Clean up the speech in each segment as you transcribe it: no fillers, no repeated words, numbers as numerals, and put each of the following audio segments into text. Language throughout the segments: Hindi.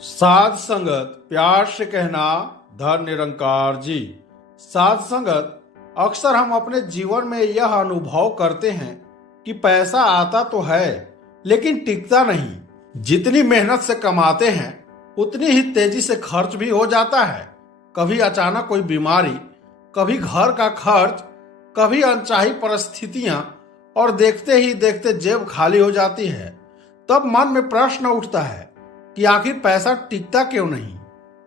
साध संगत प्यार से कहना धन निरंकार जी। साध संगत अक्सर हम अपने जीवन में यह अनुभव करते हैं कि पैसा आता तो है लेकिन टिकता नहीं। जितनी मेहनत से कमाते हैं उतनी ही तेजी से खर्च भी हो जाता है। कभी अचानक कोई बीमारी, कभी घर का खर्च, कभी अनचाही परिस्थितियां और देखते ही देखते जेब खाली हो जाती है। तब मन में प्रश्न उठता है कि आखिर पैसा टिकता क्यों नहीं।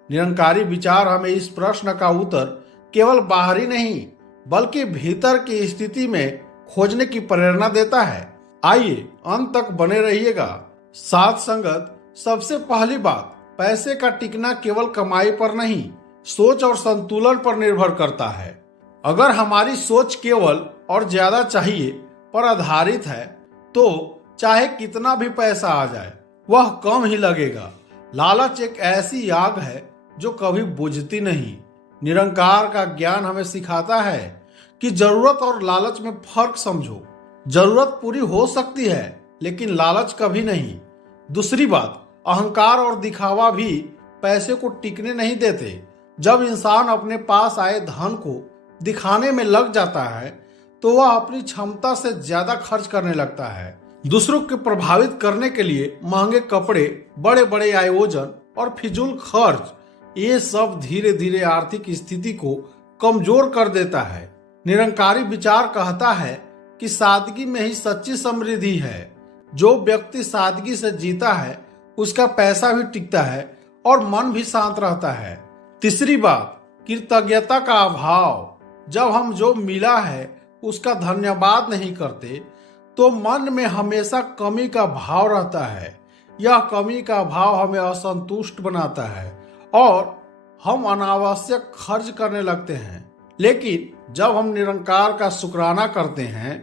निरंकारी विचार हमें इस प्रश्न का उत्तर केवल बाहरी नहीं बल्कि भीतर की स्थिति में खोजने की प्रेरणा देता है। आइए अंत तक बने रहिएगा। साथ संगत, सबसे पहली बात, पैसे का टिकना केवल कमाई पर नहीं, सोच और संतुलन पर निर्भर करता है। अगर हमारी सोच केवल और ज्यादा चाहिए पर आधारित है तो चाहे कितना भी पैसा आ जाए वह कम ही लगेगा। लालच एक ऐसी आग है जो कभी बुझती नहीं। निरंकार का ज्ञान हमें सिखाता है कि जरूरत और लालच में फर्क समझो। जरूरत पूरी हो सकती है लेकिन लालच कभी नहीं। दूसरी बात, अहंकार और दिखावा भी पैसे को टिकने नहीं देते। जब इंसान अपने पास आए धन को दिखाने में लग जाता है तो वह अपनी क्षमता से ज्यादा खर्च करने लगता है। दूसरों को प्रभावित करने के लिए महंगे कपड़े, बड़े बड़े आयोजन और फिजूल खर्च, ये सब धीरे धीरे आर्थिक स्थिति को कमजोर कर देता है। निरंकारी विचार कहता है कि सादगी में ही सच्ची समृद्धि है। जो व्यक्ति सादगी से जीता है उसका पैसा भी टिकता है और मन भी शांत रहता है। तीसरी बात, कृतज्ञता का अभाव। जब हम जो मिला है उसका धन्यवाद नहीं करते तो मन में हमेशा कमी का भाव रहता है। यह कमी का भाव हमें असंतुष्ट बनाता है और हम अनावश्यक खर्च करने लगते हैं। लेकिन जब हम निरंकार का शुक्राना करते हैं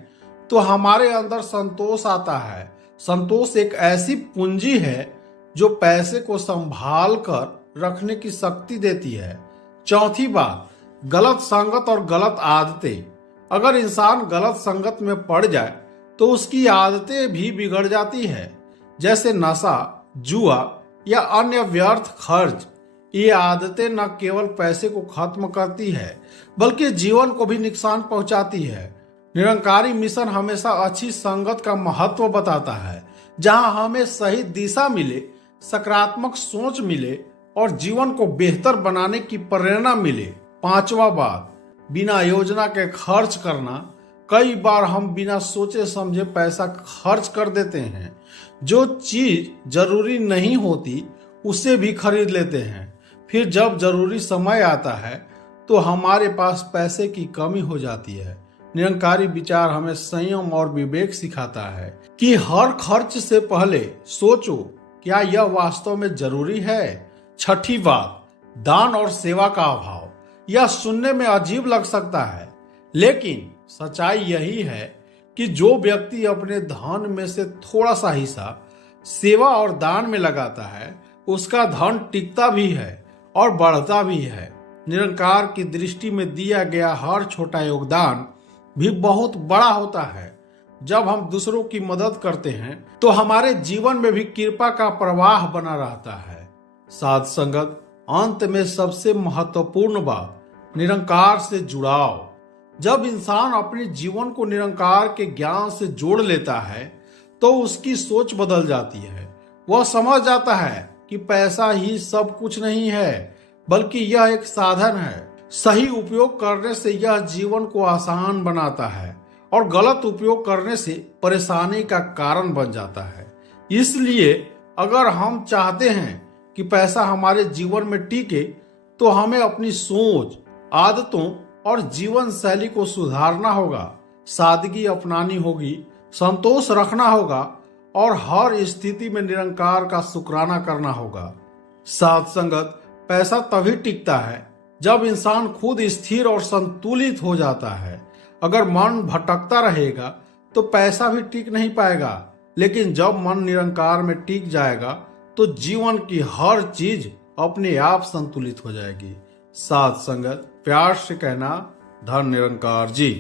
तो हमारे अंदर संतोष आता है। संतोष एक ऐसी पूंजी है जो पैसे को संभाल कर रखने की शक्ति देती है। चौथी बात, गलत संगत और गलत आदतें। अगर इंसान गलत संगत में पड़ जाए तो उसकी आदतें भी बिगड़ जाती है, जैसे नशा, जुआ या अन्य व्यर्थ खर्च। ये आदतें न केवल पैसे को खत्म करती है बल्कि जीवन को भी नुकसान पहुंचाती है। निरंकारी मिशन हमेशा अच्छी संगत का महत्व बताता है, जहां हमें सही दिशा मिले, सकारात्मक सोच मिले और जीवन को बेहतर बनाने की प्रेरणा मिले। पांचवा बात, बिना योजना के खर्च करना। कई बार हम बिना सोचे समझे पैसा खर्च कर देते हैं। जो चीज जरूरी नहीं होती उसे भी खरीद लेते हैं। फिर जब जरूरी समय आता है तो हमारे पास पैसे की कमी हो जाती है। निरंकारी विचार हमें संयम और विवेक सिखाता है कि हर खर्च से पहले सोचो, क्या यह वास्तव में जरूरी है। छठी बात, दान और सेवा का अभाव। यह सुनने में अजीब लग सकता है लेकिन सच्चाई यही है कि जो व्यक्ति अपने धन में से थोड़ा सा हिस्सा सेवा और दान में लगाता है उसका धन टिकता भी है और बढ़ता भी है। निरंकार की दृष्टि में दिया गया हर छोटा योगदान भी बहुत बड़ा होता है। जब हम दूसरों की मदद करते हैं तो हमारे जीवन में भी कृपा का प्रवाह बना रहता है। साध संगत, अंत में सबसे महत्वपूर्ण बात, निरंकार से जुड़ाव। जब इंसान अपने जीवन को निरंकार के ज्ञान से जोड़ लेता है तो उसकी सोच बदल जाती है। वह समझ जाता है कि पैसा ही सब कुछ नहीं है बल्कि यह एक साधन है। सही उपयोग करने से यह जीवन को आसान बनाता है और गलत उपयोग करने से परेशानी का कारण बन जाता है। इसलिए अगर हम चाहते हैं कि पैसा हमारे जीवन में टिके तो हमें अपनी सोच, आदतों और जीवन शैली को सुधारना होगा। सादगी अपनानी होगी, संतोष रखना होगा और हर स्थिति में निरंकार का शुक्राना करना होगा। साध संगत, पैसा तभी टिकता है जब इंसान खुद स्थिर और संतुलित हो जाता है। अगर मन भटकता रहेगा तो पैसा भी टिक नहीं पाएगा, लेकिन जब मन निरंकार में टिक जाएगा तो जीवन की हर चीज अपने आप संतुलित हो जाएगी। साध संगत, प्यार से कहना धन निरंकार जी।